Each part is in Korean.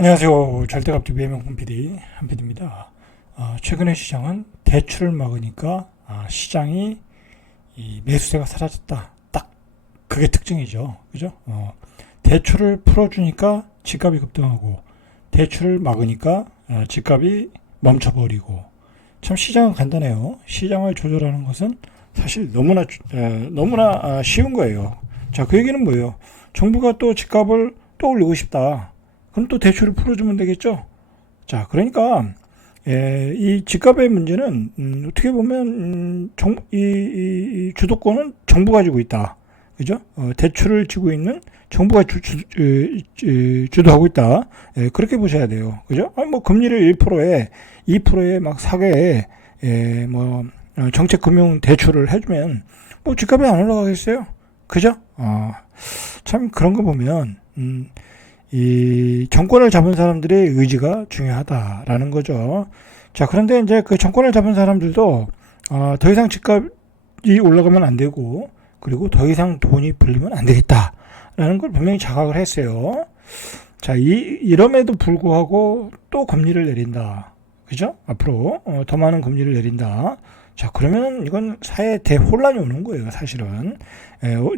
안녕하세요. 절대값TV의 명품 PD 한PD입니다. 최근에 시장은 대출을 막으니까 시장이 이 매수세가 사라졌다. 딱 그게 특징이죠. 그죠? 대출을 풀어주니까 집값이 급등하고 대출을 막으니까 집값이 멈춰버리고 참 시장은 간단해요. 시장을 조절하는 것은 사실 너무나 쉬운 거예요. 자, 그 얘기는 뭐예요? 정부가 또 집값을 또 올리고 싶다. 그럼 또 대출을 풀어주면 되겠죠. 자, 그러니까 이 집값의 문제는 어떻게 보면 이 주도권은 정부가 지고 있다. 그죠? 대출을 지고 있는 정부가 주도하고 있다. 그렇게 보셔야 돼요. 그죠? 아니, 뭐 금리를 1%에 2%에 막 사게 정책금융 대출을 해주면 뭐 집값이 안 올라가겠어요? 그죠? 참 그런 거 보면 이 정권을 잡은 사람들의 의지가 중요하다라는 거죠. 자, 그런데 이제 그 정권을 잡은 사람들도 더 이상 집값이 올라가면 안 되고, 그리고 더 이상 돈이 불리면 안 되겠다라는 걸 분명히 자각을 했어요. 자, 이럼에도 불구하고 또 금리를 내린다. 그죠? 앞으로 더 많은 금리를 내린다. 자, 그러면 이건 사회에 대혼란이 오는 거예요, 사실은.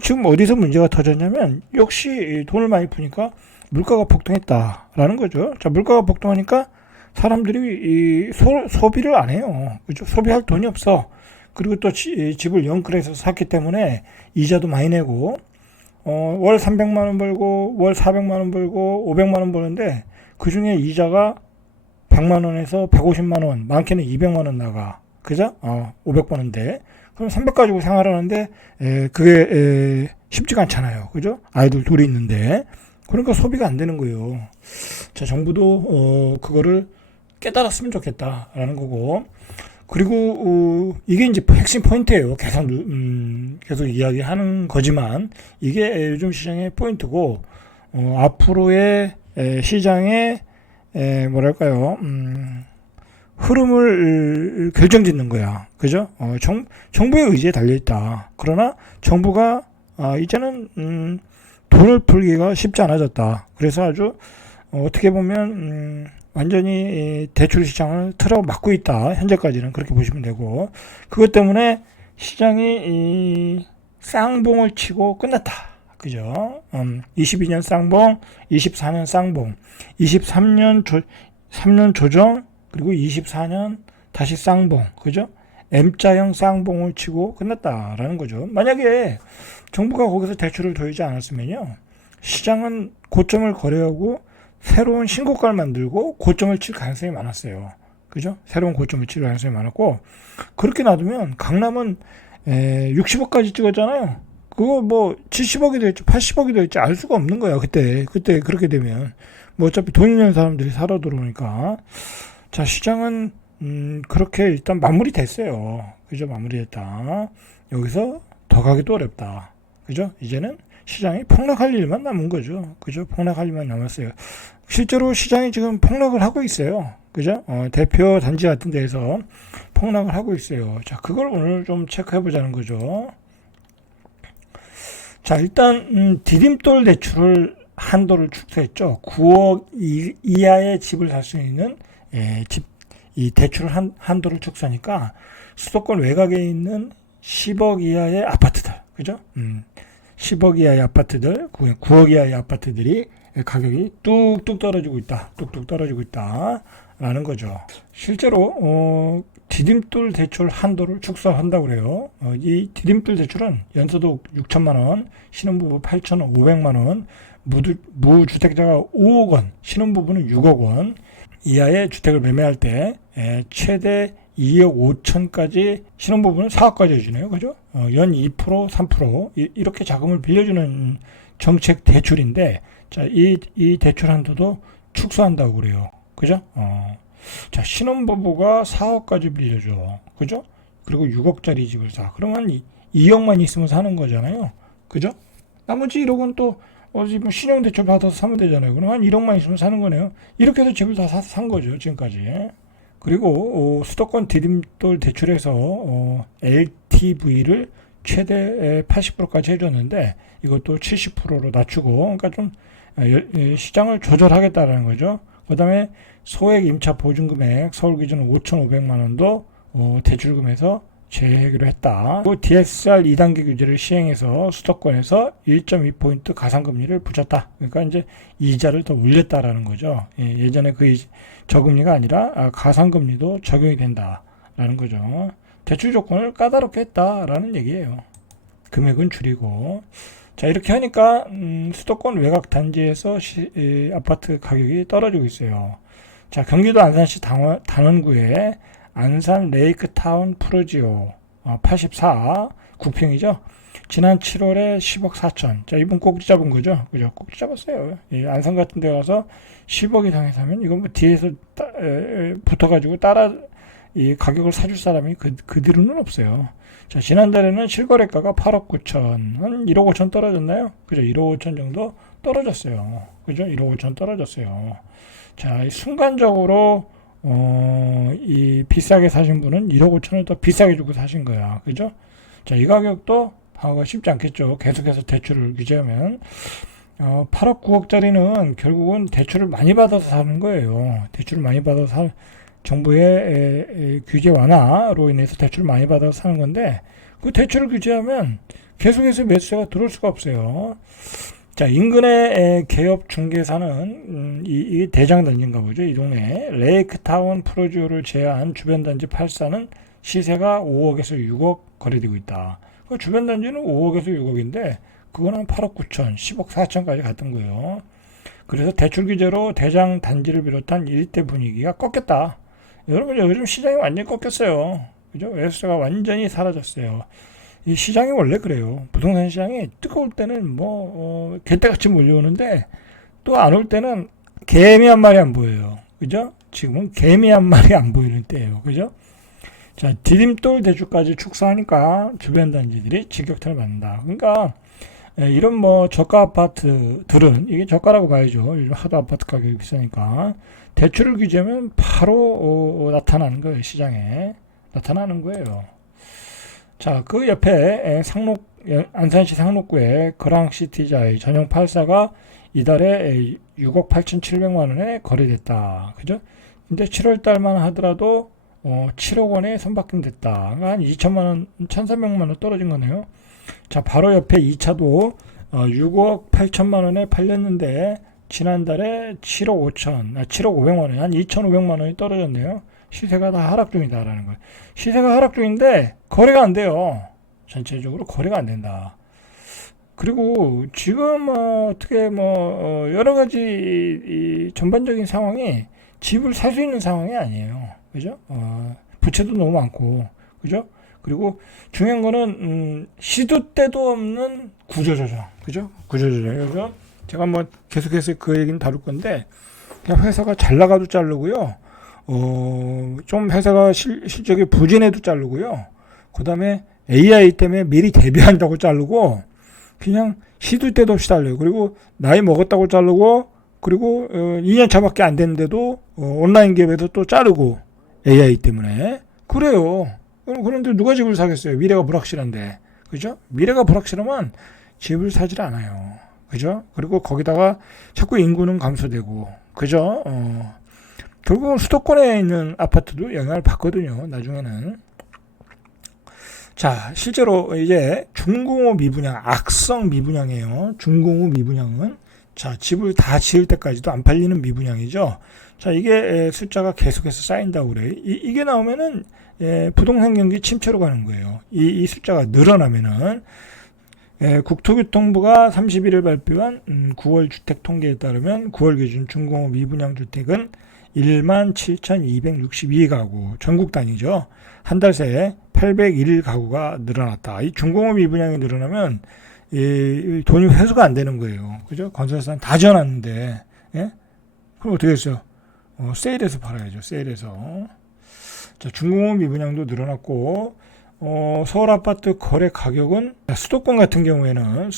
지금 어디서 문제가 터졌냐면, 역시 돈을 많이 푸니까 물가가 폭등했다라는 거죠. 자, 물가가 폭등하니까 사람들이 소비를 안 해요. 그죠? 소비할 돈이 없어. 그리고 또 집을 영끌해서 샀기 때문에 이자도 많이 내고, 월 300만 원 벌고, 월 400만 원 벌고, 500만 원 버는데, 그 중에 이자가 100만 원에서 150만 원, 많게는 200만 원 나가. 그죠? 500 버는데. 그럼 300 가지고 생활하는데, 그게 쉽지가 않잖아요. 그죠? 아이들 둘이 있는데. 그러니까 소비가 안 되는 거예요. 자, 정부도 그거를 깨달았으면 좋겠다라는 거고, 그리고 이게 이제 핵심 포인트예요. 계속 이야기하는 거지만 이게 요즘 시장의 포인트고, 앞으로의 시장의 뭐랄까요, 흐름을 결정짓는 거야. 그죠? 정부의 의지에 달려 있다. 그러나 정부가 이제는 돈을 풀기가 쉽지 않아졌다. 그래서 아주 어떻게 보면 완전히 대출 시장을 틀어막고 있다. 현재까지는 그렇게 보시면 되고, 그것 때문에 시장이 쌍봉을 치고 끝났다. 그죠? 22년 쌍봉, 24년 쌍봉, 3년 조정, 그리고 24년 다시 쌍봉. 그죠? M자형 쌍봉을 치고 끝났다라는 거죠. 만약에 정부가 거기서 대출을 도와주지 않았으면요, 시장은 고점을 거래하고 새로운 신고가를 만들고 고점을 칠 가능성이 많았어요. 그죠? 새로운 고점을 칠 가능성이 많았고, 그렇게 놔두면 강남은 60억까지 찍었잖아요. 그거 뭐 70억이 될지 80억이 될지 알 수가 없는 거야. 그때 그렇게 되면 뭐 어차피 돈 있는 사람들이 살아 들어오니까. 자, 시장은 그렇게 일단 마무리됐어요. 그죠? 마무리됐다. 여기서 더 가기도 어렵다. 그죠? 이제는 시장이 폭락할 일만 남은 거죠. 그죠? 폭락할 일만 남았어요. 실제로 시장이 지금 폭락을 하고 있어요. 그죠? 대표 단지 같은 데에서 폭락을 하고 있어요. 자, 그걸 오늘 좀 체크해 보자는 거죠. 자, 일단 디딤돌 대출을 한도를 축소했죠. 9억 이하의 집을 살 수 있는 이 대출 한도를 축소하니까 수도권 외곽에 있는 10억 이하의 아파트들, 그죠? 10억 이하의 아파트들, 9억 이하의 아파트들이 가격이 뚝뚝 떨어지고 있다. 뚝뚝 떨어지고 있다라는 거죠. 실제로 디딤돌 대출 한도를 축소한다고 그래요. 이 디딤돌 대출은 연소득 6천만 원, 신혼부부 8,500만 원, 무주택자가 5억 원, 신혼부부는 6억 원 이하의 주택을 매매할 때 최대 2억 5천까지, 신혼부부는 4억까지 해주네요. 그죠? 연 2%, 3% 이렇게 자금을 빌려주는 정책 대출인데, 자, 이 대출 한도도 축소한다고 그래요. 그죠? 자, 신혼부부가 4억까지 빌려줘. 그죠? 그리고 6억짜리 집을 사. 그러면 2억만 있으면 사는 거잖아요. 그죠? 나머지 1억은 또 어디 뭐 신용대출 받아서 사면 되잖아요. 그럼 한 1억만 있으면 사는 거네요. 이렇게 해서 집을 다 산 거죠, 지금까지. 그리고 수도권 디딤돌 대출에서 LTV를 최대 80%까지 해줬는데 이것도 70%로 낮추고, 그러니까 좀 시장을 조절하겠다라는 거죠. 그 다음에 소액 임차 보증금액 서울 기준 5,500만 원도 대출금에서 제외하기로 했다. 또 DSR 2단계 규제를 시행해서 수도권에서 1.2포인트 가상금리를 붙였다. 그러니까 이제 이자를 더 올렸다라는 거죠. 예전에 그 저금리가 아니라 가상금리도 적용이 된다라는 거죠. 대출 조건을 까다롭게 했다라는 얘기예요. 금액은 줄이고. 자, 이렇게 하니까 수도권 외곽 단지에서 아파트 가격이 떨어지고 있어요. 자, 경기도 안산시 단원구에 안산 레이크타운 프로지오 84 9평이죠. 지난 7월에 10억 4천. 자, 이분 꼭지 잡은 거죠. 그죠? 꼭지 잡았어요. 안산 같은 데 가서 10억 이상에 사면 이건 뭐 뒤에서 붙어가지고 따라 이 가격을 사줄 사람이 그 뒤로는 없어요. 자, 지난달에는 실거래가가 8억 9천, 한 1억 5천 떨어졌나요? 그죠? 1억 5천 정도 떨어졌어요. 그죠? 1억 5천 떨어졌어요. 자, 순간적으로 이 비싸게 사신 분은 1억 5천을 더 비싸게 주고 사신 거야. 그죠? 자, 이 가격도 방어가 쉽지 않겠죠. 계속해서 대출을 규제하면. 8억 9억짜리는 결국은 대출을 많이 받아서 사는 거예요. 대출을 많이 받아서 정부의 규제 완화로 인해서 대출을 많이 받아서 사는 건데, 그 대출을 규제하면 계속해서 매수세가 들어올 수가 없어요. 자, 인근의 개업 중개사는 이 대장 단지인가 보죠. 이 동네 레이크타운 프로지오를 제외한 주변 단지 8사는 시세가 5억에서 6억 거래되고 있다. 그 주변 단지는 5억에서 6억인데 그거는 8억 9천, 10억 4천까지 갔던 거예요. 그래서 대출 규제로 대장 단지를 비롯한 일대 분위기가 꺾였다. 여러분, 요즘 시장이 완전히 꺾였어요. 그죠? 매수세가 완전히 사라졌어요. 이 시장이 원래 그래요. 부동산 시장이 뜨거울 때는 개떼같이 몰려오는데 또 안 올 때는 개미 한 마리 안 보여요. 그죠? 지금은 개미 한 마리 안 보이는 때예요. 그죠? 자, 디딤돌 대출까지 축소하니까 주변 단지들이 직격탄을 맞는다. 그러니까 이런 저가 아파트들은 이게 저가라고 봐야죠. 요즘 하도 아파트 가격이 비싸니까 대출을 규제하면 바로 나타나는 거예요. 시장에 나타나는 거예요. 자, 그 옆에 안산시 상록구의 거랑시티자의 전용 8사가 이달에 6억 8,700만 원에 거래됐다. 그죠? 근데 7월 달만 하더라도 7억 원에 선박금 됐다. 한 2천만 원, 1,300만 원 떨어진 거네요. 자, 바로 옆에 2차도 6억 8천만 원에 팔렸는데 지난달에 7억 500만 원에 한 2,500만 원이 떨어졌네요. 시세가 다 하락 중이다라는 거예요. 시세가 하락 중인데 거래가 안 돼요. 전체적으로 거래가 안 된다. 그리고 지금 어떻게 여러 가지 이 전반적인 상황이 집을 살 수 있는 상황이 아니에요. 그죠? 부채도 너무 많고, 그죠? 그리고 중요한 거는 시도 때도 없는 구조조정, 그죠? 구조조정이죠. 제가 계속해서 그 얘기는 다룰 건데, 그냥 회사가 잘 나가도 자르고요. 좀 회사가 실적이 부진해도 자르고요. 그 다음에 AI 때문에 미리 대비한다고 자르고, 그냥 시도 때도 없이 자르고, 그리고 나이 먹었다고 자르고, 그리고 2년 차밖에 안 됐는데도 온라인 기업에서 또 자르고, AI 때문에. 그래요. 그런데 누가 집을 사겠어요? 미래가 불확실한데. 그죠? 미래가 불확실하면 집을 사질 않아요. 그죠? 그리고 거기다가 자꾸 인구는 감소되고, 그죠? 결국은 수도권에 있는 아파트도 영향을 받거든요. 나중에는. 자, 실제로 이제 중공업 미분양, 악성 미분양이에요. 중공업 미분양은. 자, 집을 다 지을 때까지도 안 팔리는 미분양이죠. 자, 이게 숫자가 계속해서 쌓인다고 그래요. 이게 나오면은 부동산 경기 침체로 가는 거예요. 이 숫자가 늘어나면은 국토교통부가 31일 발표한 9월 주택 통계에 따르면 9월 기준 중공업 미분양 주택은 17,262가구, 전국 단위죠. 한 달 새에 801가구가 늘어났다. 이 중공업 미분양이 늘어나면 돈이 회수가 안 되는 거예요. 그죠? 건설사는 다 지어놨는데, 예? 그럼 어떻게 했어요? 세일해서 팔아야죠. 세일해서. 자, 중공업 미분양도 늘어났고, 서울 아파트 거래 가격은 수도권 같은 경우에는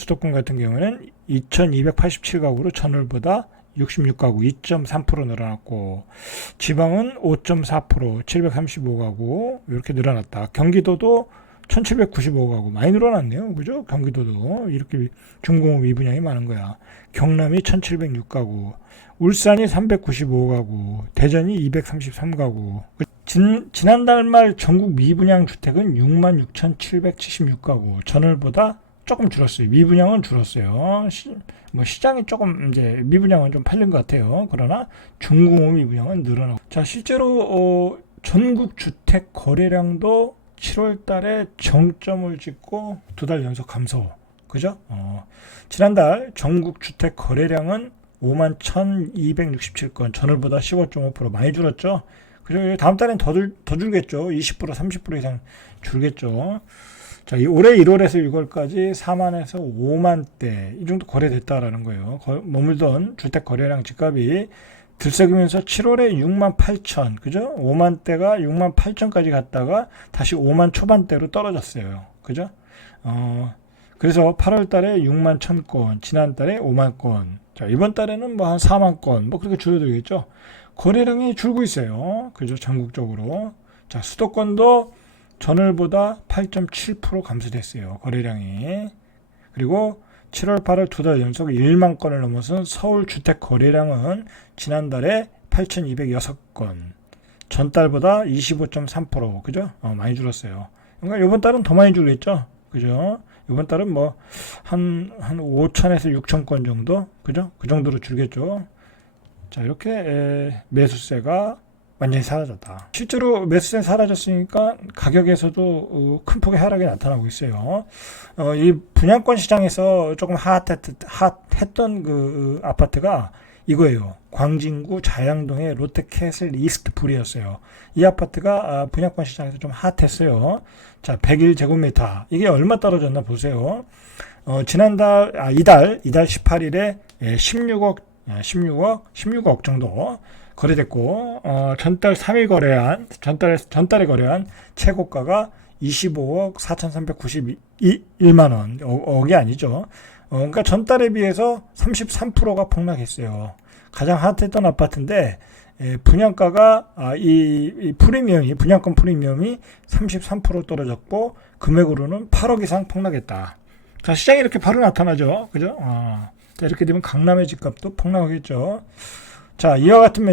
2,287가구로 전월보다 66가구 2.3% 늘어났고, 지방은 5.4% 735가구 이렇게 늘어났다. 경기도도 1795가구 많이 늘어났네요. 그죠? 경기도도 이렇게 중공업 미분양이 많은 거야. 경남이 1706가구, 울산이 395가구, 대전이 233가구. 지난달 말 전국 미분양 주택은 66,776가구. 전월보다 조금 줄었어요. 미분양은 줄었어요. 시장이 조금 이제 미분양은 좀 팔린 것 같아요. 그러나 중공업 미분양은 늘어나고. 자, 실제로 전국 주택 거래량도 7월 달에 정점을 찍고 2달 연속 감소. 그죠? 지난달 전국 주택 거래량은 51,267건, 전월보다 15.5% 많이 줄었죠. 그죠? 다음 달엔 더 줄겠죠. 20%, 30% 이상 줄겠죠. 자, 올해 1월에서 6월까지 4만에서 5만대 이 정도 거래됐다라는 거예요. 머물던 주택 거래량 집값이 들썩이면서 7월에 6만 8천, 그죠? 5만대가 6만 8천까지 갔다가 다시 5만 초반대로 떨어졌어요. 그죠? 그래서 8월 달에 6만 1000건, 지난 달에 5만 건. 자, 이번 달에는 뭐 한 4만 건, 뭐 그렇게 줄어들겠죠? 거래량이 줄고 있어요. 그죠? 전국적으로. 자, 수도권도 전월보다 8.7% 감소됐어요. 거래량이. 그리고 7월, 8월 2달 연속 1만 건을 넘어선 서울 주택 거래량은 지난달에 8,206건. 전달보다 25.3%. 그죠? 많이 줄었어요. 그러니까 이번 달은 더 많이 줄겠죠? 그죠? 이번 달은 뭐 한 5천에서 6천 건 정도? 그죠? 그 정도로 줄겠죠. 자, 이렇게 매수세가 완전히 사라졌다. 실제로 매수세 사라졌으니까 가격에서도 큰 폭의 하락이 나타나고 있어요. 이 분양권 시장에서 조금 핫했던 그 아파트가 이거예요. 광진구 자양동의 롯데캐슬 이스트풀이었어요. 이 아파트가 분양권 시장에서 좀 핫했어요. 자, 101제곱미터. 이게 얼마 떨어졌나 보세요. 이달 18일에 16억 정도 거래됐고, 전달 3일 전달에 거래한 최고가가 25억 4,391만 원. 억이 아니죠. 그러니까 전달에 비해서 33%가 폭락했어요. 가장 핫했던 아파트인데, 분양가가, 분양권 프리미엄이 33% 떨어졌고, 금액으로는 8억 이상 폭락했다. 자, 시장이 이렇게 바로 나타나죠. 그죠? 자, 이렇게 되면 강남의 집값도 폭락하겠죠. 자, 이와 같은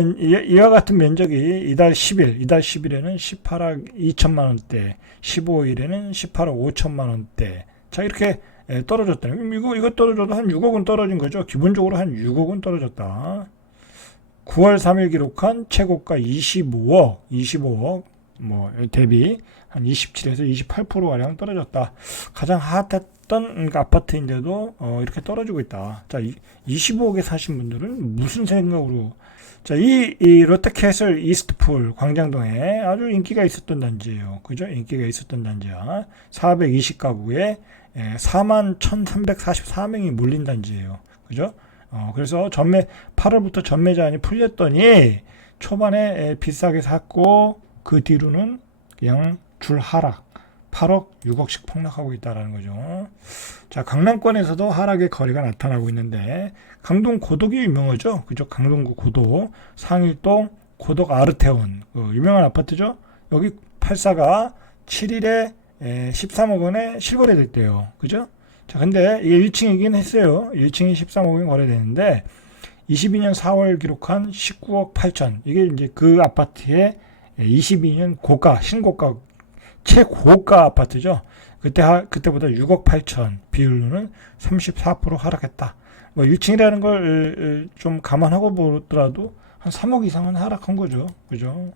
면적이 이달 10일에는 18억 2천만 원대, 15일에는 18억 5천만 원대. 자, 이렇게 떨어졌다. 이거 떨어져도 한 6억은 떨어진 거죠. 기본적으로 한 6억은 떨어졌다. 9월 3일 기록한 최고가 25억, 대비 한 27에서 28%가량 떨어졌다. 가장 핫했던 아파트인데도 이렇게 떨어지고 있다. 자, 25억에 사신 분들은 무슨 생각으로. 자, 이 롯데캐슬 이스트풀 광장동에 아주 인기가 있었던 단지예요. 그죠? 인기가 있었던 단지야. 420가구에 41,344명이 몰린 단지예요. 그죠? 그래서 8월부터 전매 제한이 풀렸더니 초반에 비싸게 샀고 그 뒤로는 그냥 줄 하락. 8억, 6억씩 폭락하고 있다는 거죠. 자, 강남권에서도 하락의 거래가 나타나고 있는데, 강동 고덕이 유명하죠. 그죠? 강동구 고덕, 상일동 고덕 아르테온, 유명한 아파트죠. 여기 84가 7일에 13억 원에 실거래됐대요. 그죠? 자, 근데 이게 1층이긴 했어요. 1층이 13억 원 거래되는데, 22년 4월 기록한 19억 8천. 이게 이제 그 아파트의 22년 신고가, 최고가 아파트죠. 그때보다 6억 8천, 비율로는 34% 하락했다. 1층이라는 걸 좀 감안하고 보더라도 한 3억 이상은 하락한 거죠. 그죠?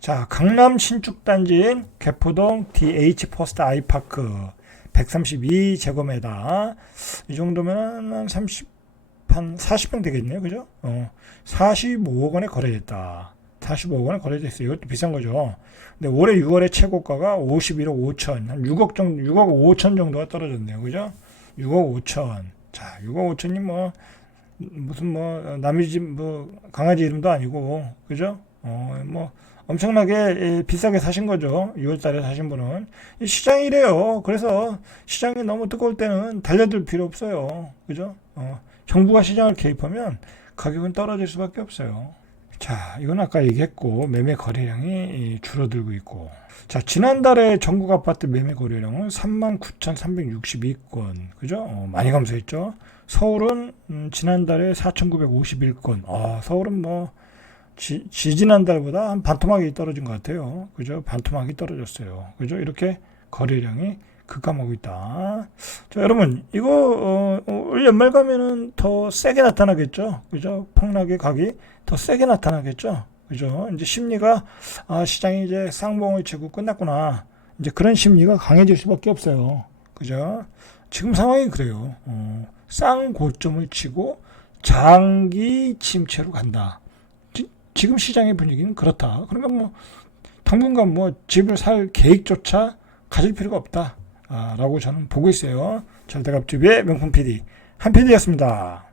자, 강남 신축 단지인 개포동 DH 포스트 아이파크 132제곱미터. 이 정도면 한 40평 되겠네요. 그죠? 45억 원에 거래됐다. 45억 원에 거래됐어요. 이것도 비싼 거죠. 근데 올해 6월에 최고가가 51억 5천, 한 6억 5천 정도가 떨어졌네요. 그죠? 6억 5천. 자, 6억 5천이 무슨 남의 집, 강아지 이름도 아니고, 그죠? 엄청나게 비싸게 사신 거죠. 6월 달에 사신 분은. 시장이 이래요. 그래서 시장이 너무 뜨거울 때는 달려들 필요 없어요. 그죠? 정부가 시장을 개입하면 가격은 떨어질 수밖에 없어요. 자, 이건 아까 얘기했고 매매 거래량이 줄어들고 있고, 자, 지난달에 전국 아파트 매매 거래량은 39,362건, 그죠? 많이 감소했죠. 서울은 지난달에 4,951건. 서울은 뭐 지난달보다 한 반토막이 떨어진 것 같아요. 그죠? 반토막이 떨어졌어요. 그죠? 이렇게 거래량이 급감하고 있다. 자, 여러분, 이거 올 연말 가면은 더 세게 나타나겠죠. 그죠? 폭락의 각이 더 세게 나타나겠죠. 그죠? 이제 심리가 시장이 이제 쌍봉을 치고 끝났구나. 이제 그런 심리가 강해질 수밖에 없어요. 그죠? 지금 상황이 그래요. 쌍고점을 치고 장기 침체로 간다. 지금 시장의 분위기는 그렇다. 그러니까 뭐 당분간 뭐 집을 살 계획조차 가질 필요가 없다. 라고 저는 보고 있어요. 절대값주비의 명품 PD 한 PD였습니다.